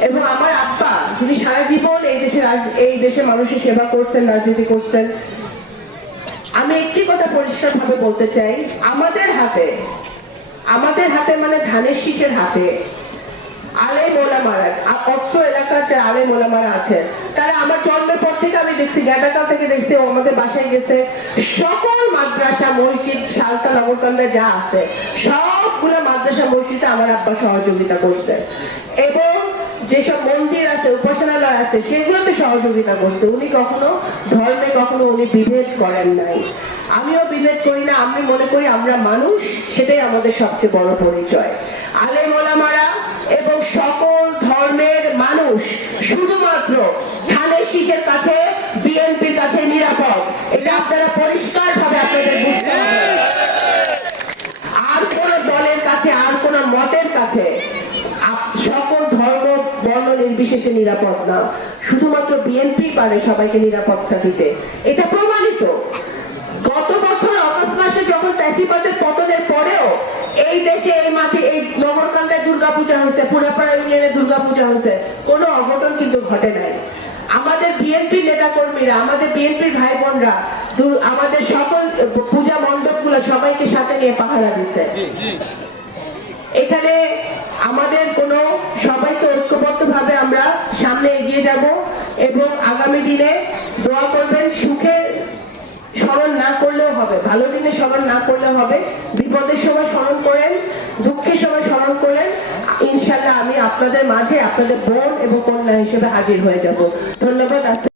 এবং আমার আব্বা, যিনি সারা জীবন এই রাজ- এই দেশের মানুষের সেবা করছেন, রাজনীতি করছেন, আমি একটি কথা পরিষ্কার ভাবে বলতে চাই। আমাদের হাতে আমাদের হাতে মানে ধানের শীষের হাতে আলে মোলামারা অর্থ এলাকার যে আলে মোলামারা আছে, তারা আমার জন্মের পর থেকে আমি দেখছি গাটাকাল থেকে দেখছি, ও আমাদের বাসায় গেছে। সকল মাদ্রাসা, মসজিদ, সালতা নগরকান্দা যা আছে, সবগুলো মাদ্রাসা, মসজিদে আমার আব্বা সহযোগিতা করছে। এবং যেসব মন্দির আছে, উপাসনালয় আছে, সেগুলোতে সহযোগিতা করছে। উনি কখনো ধর্মে, কখনো উনি বিভেদ করেন নাই। আমিও বিভেদ করি না, আমি মনে করি আমরা মানুষ, সেটাই আমাদের সবচেয়ে বড় পরিচয়। আলে মোলামারা এবং সকল ধর্মের মানুষ শুধুমাত্র ধানের শীষের কাছে, বিএনপির কাছে নিরাপদ। এটা আপনারা পরিষ্কার ভাবে আপনাদের বুঝতে হবে। আর কোন দলের কাছে, আর কোন মতের কাছে নির্বিশেষে নিরাপদ না। শুধুমাত্র বিএনপি পারে সবাইকে নিরাপত্তা দিতে। এটা প্রমাণিত। গত বছর অগস্ট মাসে যখন প্যাসিপাতের পতনের পরেও এই দেশে এই মাঠে এই নগরকান্দায় দুর্গাপূজা হয়েছে পুরাপাড়া ইউনিয়নে দুর্গাপূজা হয়েছে কোনো অঘটন কিন্তু ঘটে নাই। আমাদের বিএনপি নেতা কর্মীরা আমাদের বিএনপির ভাই বোনরা আমাদের সকল পূজা মণ্ডপগুলো সবাইকে সাথে নিয়ে পাহারা দিচ্ছে। এখানে আমাদের কোনো যাব এবং আগামী দিনে দোয়া করবেন, সুখে স্মরণ না করলেও হবে, ভালো দিনে স্মরণ না করলেও হবে, বিপদের সময় স্মরণ করেন, দুঃখের সময় স্মরণ করেন ইনশাল্লাহ আমি আপনাদের মাঝে আপনাদের বোন এবং কন্যা হিসেবে হাজির হয়ে যাব। ধন্যবাদ